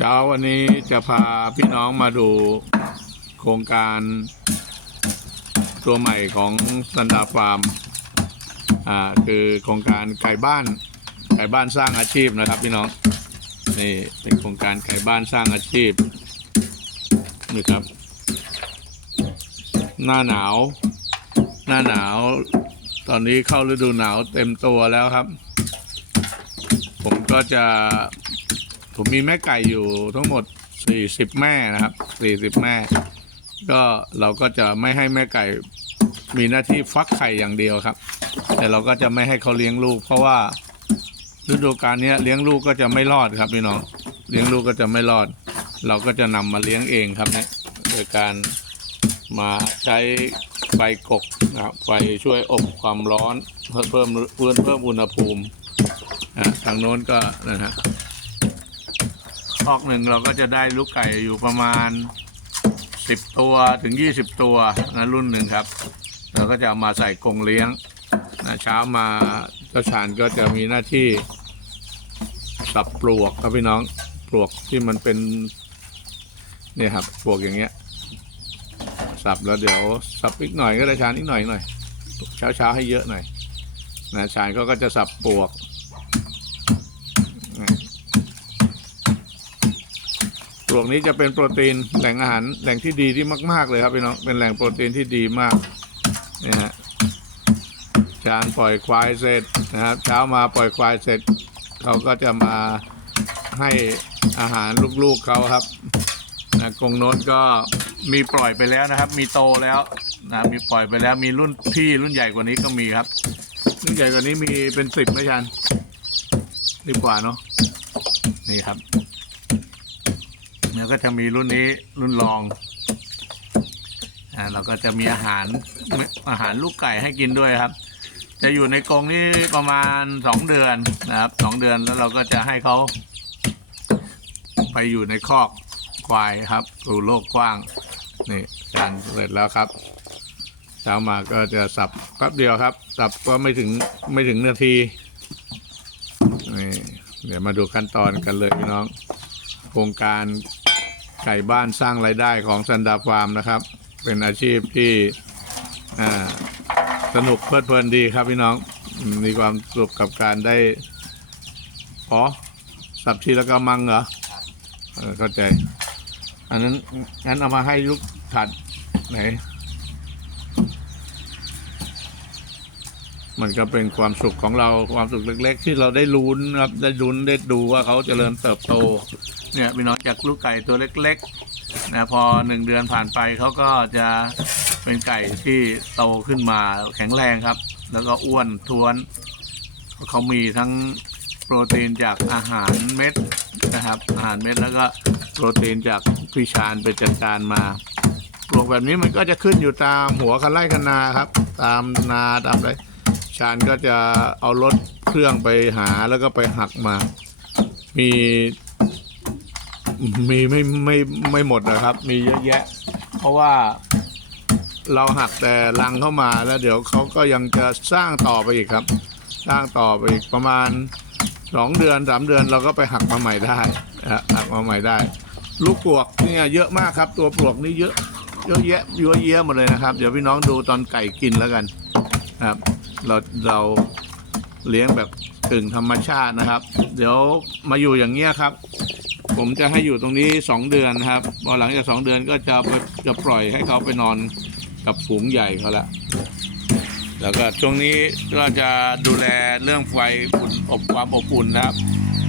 เช้าวันนี้จะพาพี่น้องมาดูโครงการ ตัวใหม่ของสันดาฟาร์ม อ่าคือโครงการไก่บ้านไก่บ้านสร้างอาชีพนะครับ พี่น้องนี่เป็นโครงการไก่บ้านสร้างอาชีพนี่ครับ หน้าหนาว หน้าหนาว ตอนนี้เข้าฤดูหนาวเต็มตัวแล้วครับ ผมก็จะ ผมมีแม่ไก่อยู่ทั้งหมด40แม่นะครับ40แม่ ก็เราก็จะไม่ให้แม่ไก่มีหน้าที่ฟักไข่อย่างเดียวครับ แต่เราก็จะไม่ให้เขาเลี้ยงลูก เพราะว่าฤดูกาลนี้เลี้ยงลูกก็จะไม่รอดครับพี่น้องเลี้ยงลูกก็จะไม่รอด เราก็จะนำมาเลี้ยงเองครับเนี่ยโดยการมาใช้ไฟกกนะครับไฟช่วยอบความร้อนเพิ่มเพิ่มเพิ่มเพิ่มอุณหภูมิทางโน้นก็นะฮะ คอกหนึ่งเราก็จะได้ลูกไก่อยู่ประมาณ 10 ตัวถึง 20 ตัวนะรุ่นหนึ่งครับ เราก็จะเอามาใส่กรงเลี้ยงนะเช้ามาเจ้าชานก็จะมีหน้าที่สับปลวกครับพี่น้องปลวกที่มันเป็นเนี่ยครับปลวกอย่างเงี้ย สับแล้วเดี๋ยวสับอีกหน่อยก็ได้ชานอีกหน่อยหน่อยเช้าเช้าๆให้เยอะหน่อยนะชานก็ก็จะสับปลวก วกนี้จะเป็นโปรตีนแหล่งอาหารแหล่งที่ดีที่มาก ๆ เลยครับพี่น้องเป็นแหล่งโปรตีนที่ดีมากเนี่ยฮะจานปล่อยควายเสร็จนะครับ เช้ามาปล่อยควายเสร็จเขาก็จะมาให้อาหารลูกๆเขาครับนะกงโน้นก็มีปล่อยไปแล้วนะครับ มีโตแล้วนะมีปล่อยไปแล้วมีรุ่นพี่รุ่นใหญ่กว่านี้ก็มีครับ รุ่นใหญ่กว่านี้มีเป็นสิบไหมชันสิบกว่าเนาะนี่ครับ แล้วก็จะมีรุ่นนี้รุ่นรองอ่าเราก็จะมีอาหารอาหารลูกไก่ให้กินด้วยครับ จะอยู่ในกรงนี้ประมาณสองเดือนนะครับสองเดือนแล้วเราก็จะให้เขาไปอยู่ในคอกควายครับสู่โลกกว้างนี่การเสร็จแล้วครับเช้ามาก็จะสับแป๊บเดียวครับ สับก็ไม่ถึงไม่ถึงนาทีนี่เดี๋ยวมาดูขั้นตอนกันเลยพี่น้อง โครงการ ไก่บ้านสร้างรายได้ของซันดาฟาร์มนะครับ เป็นอาชีพที่สนุกเพลิดเพลินดีครับพี่น้องมีความสุขกับการได้อ๋อสับทีแล้วก็มังเหรอเข้าใจ อันนั้นงั้นเอามาให้ลูกถัดไหน มันก็เป็นความสุขของเราความสุขเล็ก ๆ ที่เราได้ลุ้นครับ ได้ลุ้นได้ดูว่าเขาเจริญเติบโตเนี่ยพี่น้องจากลูกไก่ตัวเล็กๆนะพอหนึ่งเดือนผ่านไปเขาก็จะเป็นไก่ที่โตขึ้นมาแข็งแรงครับ แล้วก็อ้วนท้วนเขามีทั้งโปรตีนจากอาหารเม็ดนะครับอาหารเม็ดแล้วก็โปรตีนจากพิชานไปจัดการมาปลูกแบบนี้มันก็จะขึ้นอยู่ตามหัวคันไร่คันนาครับ ตามนาตามอะไรชานก็จะเอารถเครื่องไปหาแล้วก็ไปหักมา มี มีไม่ไม่ไม่หมดนะครับ มีเยอะแยะ เพราะว่าเราหักแต่รังเข้ามาแล้วเดี๋ยวเขาก็ยังจะสร้างต่อไปอีกครับ สร้างต่อไปอีกประมาณสองเดือนสามเดือนเราก็ไปหักมาใหม่ได้หักมาใหม่ได้ ลูกปลวกเนี่ยเยอะมากครับ ตัวปลวกนี่เยอะเยอะแยะเยอะแยะหมดเลยนะครับ เดี๋ยวพี่น้องดูตอนไก่กินแล้วกันครับ เราเราเลี้ยงแบบกึ่งธรรมชาตินะครับ เดี๋ยวมาอยู่อย่างเงี้ยครับ ผมจะให้อยู่ตรงนี้สองเดือนนะครับพอหลังจากสองเดือนก็จะไปจะปล่อยให้เขาไปนอนกับฝูงใหญ่เขาละแล้วก็ช่วงนี้ก็จะดูแลเรื่องไฟอุ่นอบความอบอุ่นนะครับ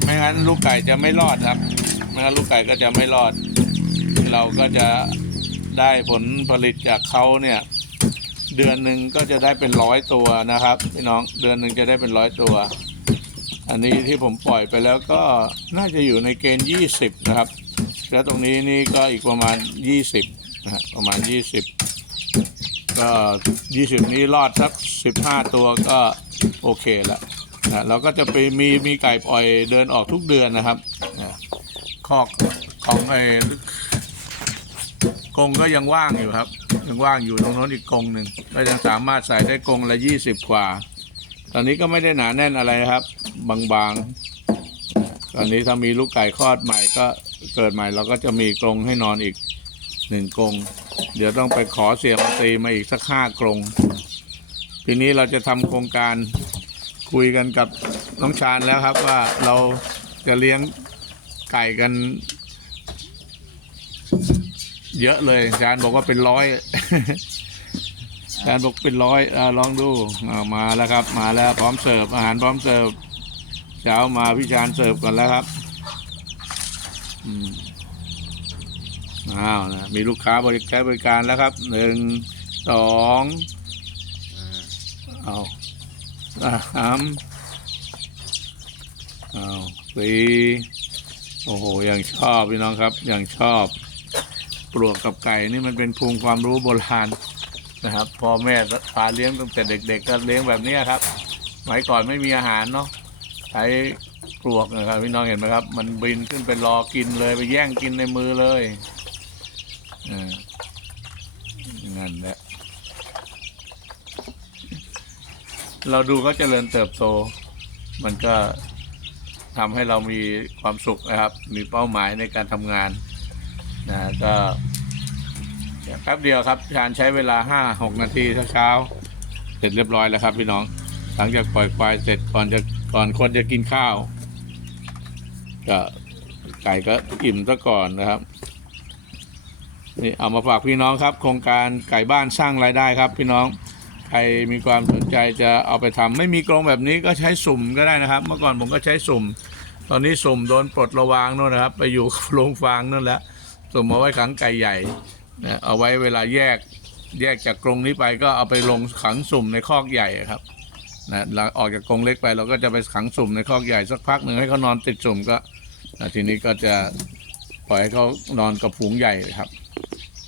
ไม่งั้นลูกไก่จะไม่รอดครับ ไม่งั้นลูกไก่ก็จะไม่รอด เราก็จะได้ผลผลิตจากเขาเนี่ย เดือนหนึ่งก็จะได้เป็นร้อยตัวนะครับพี่น้องเดือนหนึ่งจะได้เป็นร้อยตัว อันนี้ที่ผมปล่อยไปแล้วก็น่าจะอยู่ในเกณฑ์ 20 นะครับ แล้วตรงนี้นี่ก็อีกประมาณ 20นะฮะประมาณ 20 ก็ 20 นี้รอดสัก 15 ตัวก็โอเคล้วนะเราก็จะไปมีมีไก่ปล่อยเดินออกทุกเดือนนะครับนะคอกของไอ้กงก็ยังว่างอยู่ครับ ยังว่างอยู่ตรงโน้นอีกกงหนึ่งก็ยังสามารถใส่ได้กงละ 20 กว่า ตอนนี้ก็ไม่ได้หนาแน่นอะไรครับ บางๆ ตอนนี้ถ้ามีลูกไก่คลอดใหม่ก็เกิดใหม่เราก็จะมีกรงให้นอนอีกหนึ่งกรง เดี๋ยวต้องไปขอเสียมาตีมาอีกสักห้ากรง ทีนี้เราจะทำโครงการคุยกันกับน้องชาญแล้วครับว่าเราจะเลี้ยงไก่กัน เยอะเลยอาจารย์บอกว่าเป็นร้อยอาจารย์บอกเป็นร้อยอลองดูมาแล้วครับ มาแล้วพร้อมเสิร์ฟอาหารพร้อมเสิร์ฟ เช้ามาพี่ชาญเสิร์ฟก่อนแล้วครับอ้าวนะมีลูกค้าบริการบริการแล้วครับหนึ่งสองเอาสามเอาสี่โอ้โหยังชอบพี่น้องครับยังชอบ ปลวกกับไก่นี่มันเป็นภูมิความรู้โบราณนะครับพ่อแม่พาเลี้ยงตั้งแต่เด็ก ๆ ก็เลี้ยงแบบนี้ครับสมัยก่อนไม่มีอาหารเนาะ ใช้ปลวกนะครับพี่น้องเห็นไหมครับ มันบินขึ้นไปรอกินเลยไปแย่งกินในมือเลยอ่านั่นแหละเราดูเขาเจริญเติบโต มันก็ทำให้เรามีความสุขนะครับ มีเป้าหมายในการทำงานนะก็แป๊บเดียวครับชานใช้เวลาห้าหกนาทีเช้าเสร็จเรียบร้อยแล้วครับพี่น้อง หลังจากปล่อยควายเสร็จก่อนจะ ก่อนคนจะกินข้าวก็ไก่ก็อิ่มซะก่อนนะครับนี่เอามาฝากพี่น้องครับ โครงการไก่บ้านสร้างรายได้ครับ พี่น้องใครมีความสนใจจะเอาไปทำไม่มีกรงแบบนี้ก็ใช้สุ่มก็ได้นะครับ เมื่อก่อนผมก็ใช้สุ่ม ตอนนี้สุ่มโดนปลดระวางนู่นนะครับ ไปอยู่โรงฟางนั่นแหละสุ่มเอาไว้ขังไก่ใหญ่เอาไว้เวลาแยกแยกจากกรงนี้ไปก็เอาไปลงขังสุ่มในคอกใหญ่ครับ นะหลังออกจากกรงเล็กไปเราก็จะไปขังสุ่มในคอกใหญ่สักพักหนึ่งให้เขานอนติดสุ่มก็นะทีนี้ก็จะปล่อยให้เขานอนกับฝูงใหญ่ครับ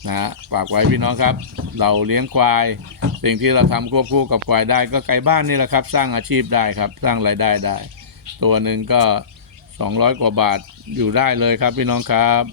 นะฝากไว้พี่น้องครับ เราเลี้ยงควาย สิ่งที่เราทำควบคู่กับควายได้ ก็ไก่บ้านนี่แหละครับ สร้างอาชีพได้ครับ สร้างรายได้ได้ ตัวหนึ่งก็ 200 กว่าบาทอยู่ได้เลยครับพี่น้องครับ